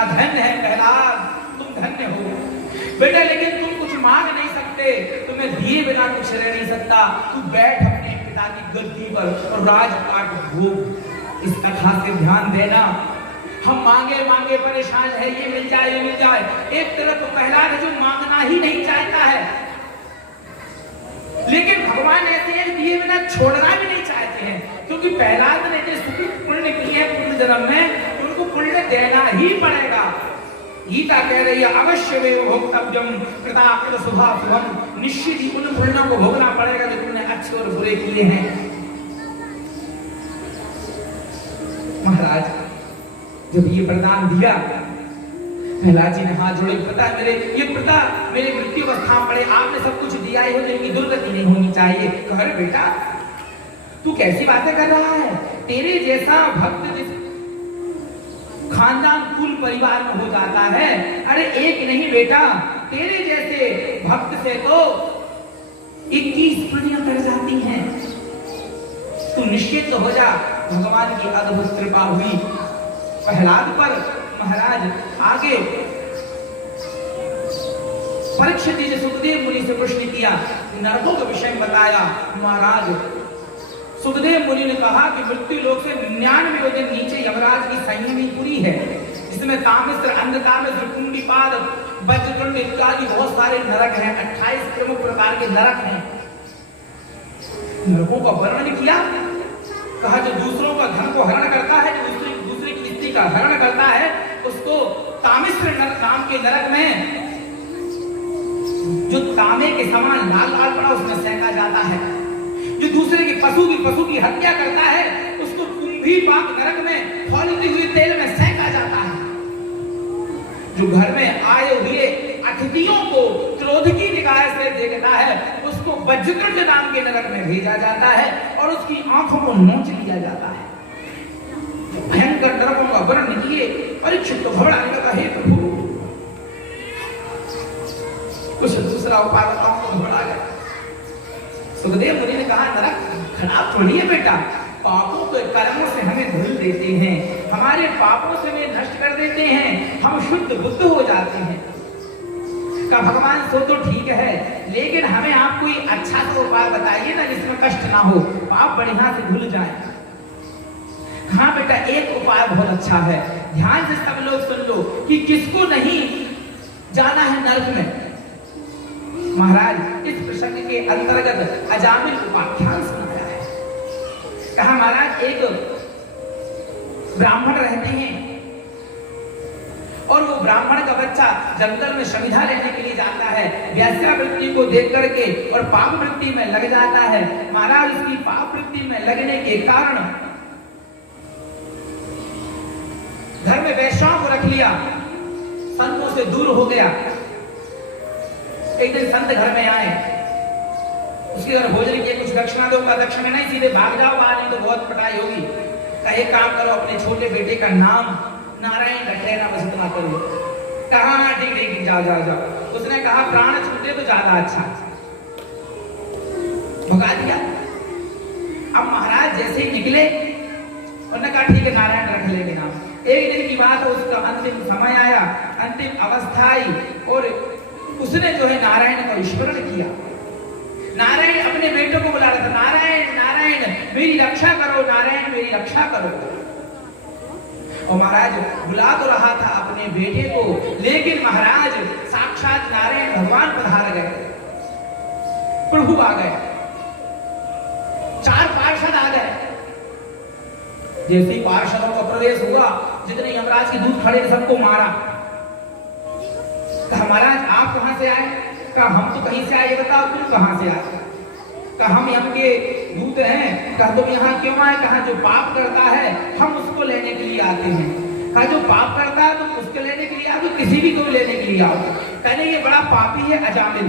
बड़ा धन्य है प्रहलाद, तुम धन्य हो बेटा, लेकिन तुम कुछ मांग नहीं सकते, तुम्हें दिए बिना कुछ रह नहीं सकता। तू बैठ अपने पिता की गद्दी पर और राजपाट भोग। इस कथा से ध्यान देना, हम मांगे मांगे परेशान है, ये मिल जाए ये मिल जाए। एक तरफ तो प्रहलाद है जो मांगना ही नहीं चाहता है, लेकिन भगवान ऐसे हैं दिए बिना छोड़ना भी नहीं चाहते हैं, क्योंकि प्रहलाद ने जो सुकृत पुण्य किए पूर्व जन्म में, उनको पुण्य देना ही पड़ेगा। गीता कह रही है अवश्य वे भोक्तव्यम कृताकृत शुभम, निश्चित ही उन पुण्यों को भोगना पड़ेगा जो तुमने अच्छे और बुरे किए हैं। महाराज जब ये वरदान दिया, प्रहलाद जी ने हाथ जोड़े, पता मेरे मृत्यु का स्थान पड़े, आपने सब कुछ दिया ही हो, तो इनकी दुर्गति नहीं होनी चाहिए। कह रहे बेटा तू कैसी बातें कर रहा है, तेरे जैसा भक्त जिस खानदान कुल परिवार में हो जाता है, अरे एक नहीं बेटा, तेरे जैसे भक्त से तो 21 पुण्य कर जाती हैं। तू निश्चित हो जा, भगवान की अद्भुत कृपा हुई प्रहलाद पर। महाराज आगे परीक्षित जी ने सुखदेव मुनि से प्रश्न किया, नरकों के विषय में बताया। महाराज सुखदेव मुनि ने कहा कि मृत्यु लोक से 99 योजन नीचे यमराज की संयमी पुरी है, जिसमें तामिस्र, अंधकामिस्र, कुंडीपाद, वज्रकुंड इत्यादि बहुत सारे नरक हैं। 28 प्रमुख प्रकार के नरक हैं। नरकों का वर्णन किया, कहा जो दूसरों का धन को हरण करता है, जो दूसरे की स्त्री का हरण करता है, उसको तामिस्र नाम के नरक में जो तांबे के समान लाल लाल पड़ा उसमें सेंका जाता है। जो दूसरे के पशु की हत्या करता है, उसको कुंभीपाक नरक में खौलते हुए तेल में सेंका जाता है। जो घर में आए हुए अतिथियों को क्रोध की निगाह से देखता है, उसको वज्रकुंड नाम के नरक में भेजा जाता है और उसकी आंखों को नोच लिया जाता है। भयंकर नरकों का वर्णन किए परीक्षित तो घबराने लगा, हे प्रभु कुछ दूसरा उपाय बताओ। घबरा गया। सुखदेव मुनि ने कहा नरक खराब थोड़ी है बेटा, पापों के कर्मों से हमें धुल देते हैं, हमारे पापों से वे नष्ट कर देते हैं, हम शुद्ध बुद्ध हो जाते हैं। का भगवान सो तो ठीक है, लेकिन हमें आप कोई अच्छा सा उपाय बताइए ना जिसमें कष्ट ना हो, पाप बढ़िया से धुल जाए। हाँ बेटा एक उपाय बहुत अच्छा है, ध्यान से सब लोग सुन लो कि किसको नहीं जाना है नरक में। महाराज इस प्रसंग के अंतर्गत अजामिल उपाख्यान सुनाया है। कहा महाराज एक ब्राह्मण रहते हैं और वो ब्राह्मण का बच्चा जंगल में संविधा लेने के लिए जाता है, वेश्यावृत्ति को देख करके और पाप वृत्ति में लग जाता है। महाराज उसकी पाप वृत्ति में लगने के कारण घर में वैश्याओं को रख लिया, संतों से दूर हो गया। एक दिन संत घर में आए, उसके घर भोजन किए, कुछ दक्षिणा दो, का दक्षिणा नहीं सीधे भाग जाओ बाहर, नहीं तो बहुत पिटाई होगी। का एक काम करो, अपने छोटे बेटे का नाम नारायण रख लेना, बस इतना करो। कहा ठीक ठीक जाओ जाओ जाओ। उसने कहा प्राण छूटे तो ज्यादा अच्छा, भगा दिया। अब महाराज जैसे ही निकले उन्होंने कहा ठीक है नारायण रख लेंगे नाम। एक दिन की बात है, उसका अंतिम समय आया, अंतिम अवस्था आई और उसने जो है नारायण का विस्मरण किया। नारायण अपने बेटों को बुला रहा था, नारायण नारायण मेरी रक्षा करो, नारायण मेरी रक्षा करो। और महाराज बुला तो रहा था अपने बेटे को, लेकिन महाराज साक्षात नारायण भगवान पधार गए, प्रभु आ गए, 4 पार्षद आ गए। जैसे ही पार्षदों का प्रवेश हुआ, जितने यमराज के दूत खड़े सबको मारा। कहा महाराज आप कहां से आए? कहा हम तो कहीं से आए, बताओ तुम कहां से आए? कहा हम यम के दूत हैं। कहा तुम यहाँ क्यों आए? कहा जो पाप करता है हम उसको लेने के लिए आते हैं। कहा जो पाप करता है तुम उसको लेने के लिए आओ, किसी भी को लेने के लिए आओ। कहने ये बड़ा पापी है अजामिल।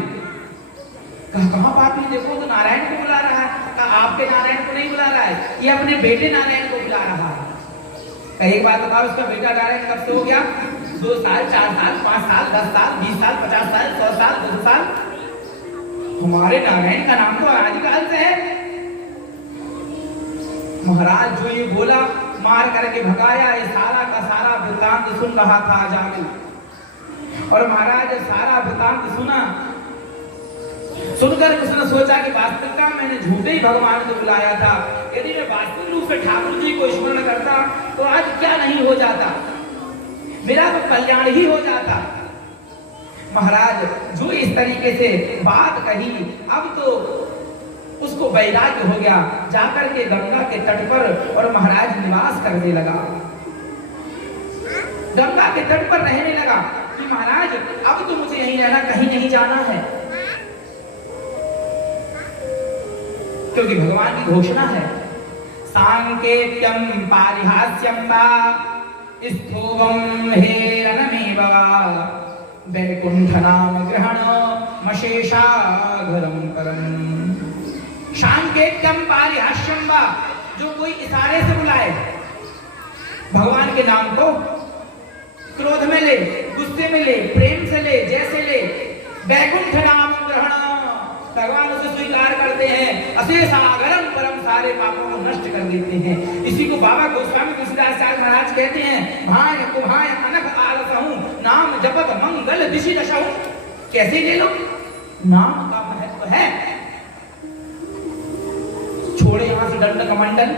कहा कहाँ पापी? देखो तो नारायण को बुला रहा है। कहा आपके नारायण को नहीं बुला रहा है, ये अपने बेटे नारायण को बुला रहा है। कहा एक बात बताओ, उसका बेटा नारायण कब से हो गया? 2 साल, 4 साल, 5 साल, 10 साल, 20 साल, 50 साल, 100 साल, 200 साल। हमारे नारायण का नाम तो अनादिकाल से है। महाराज जो ये बोला, मार करके भगाया। ये सारा का सारा वृत्तांत वृतांत सुन रहा था अजामिल। और महाराज सारा वृतांत सुना, सुनकर उसने सोचा कि वास्तविकता मैंने झूठे ही भगवान को बुलाया था। यदि मैं वास्तविक रूप से ठाकुर जी को स्मरण करता तो आज क्या नहीं हो जाता, मेरा तो कल्याण ही हो जाता। महाराज जो इस तरीके से बात कही, अब तो उसको वैराग्य हो गया, जाकर के गंगा के तट पर और महाराज निवास करने लगा। गंगा के तट पर रहने लगा कि महाराज अब तो मुझे यहीं रहना, कहीं नहीं जाना है, क्योंकि भगवान की घोषणा है सांकेत्यम पारिहास्यम वा स्थूवम हेरनमेव वैकुंठ नाम ग्रहण मशेषाघरम परम। सांकेत्यम पारिहास्यम वा, जो कोई इशारे से बुलाए भगवान के नाम को, क्रोध में ले, गुस्से में ले, प्रेम से ले, जैसे ले, वैकुंठ नाम ग्रहण, भगवान उसे स्वीकार करते हैं, अशेषागरम परम, सारे पापों को नष्ट कर देते हैं। इसी को बाबा गोस्वामी तुलसीदास महाराज कहते हैं, भाय कुभाय अनख आलसहु नाम जपत मंगल दिशि दशहु। कैसे ले लो, नाम का महत्व है। छोड़े यहां से दंड कमंडल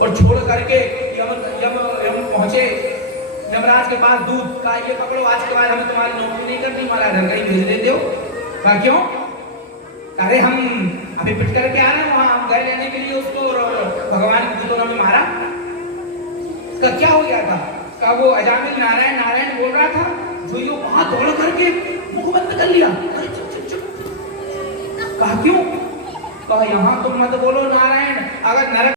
और छोड़ करके यम पहुंचे यमराज के पास दूध का, ये पकड़ो, आज के बाद हमें तुम्हारी नौकरी नहीं करनी, हमारा घर कहीं भेज देते हो। क्या क्यों? अरे हम अभी पिट करके आ रहे हैं वहां, हम घर लेने के लिए उसको, और भगवान की दूतों ने मारा। का क्या हो गया था? का वो अजामिल नारायण नारायण बोल रहा था, जो ये वहां दौड़ करके मुख बंद कर लिया। चुप चुप चुप। कहा क्यों? कहा यहाँ तुम मत बोलो नारायण, अगर नरक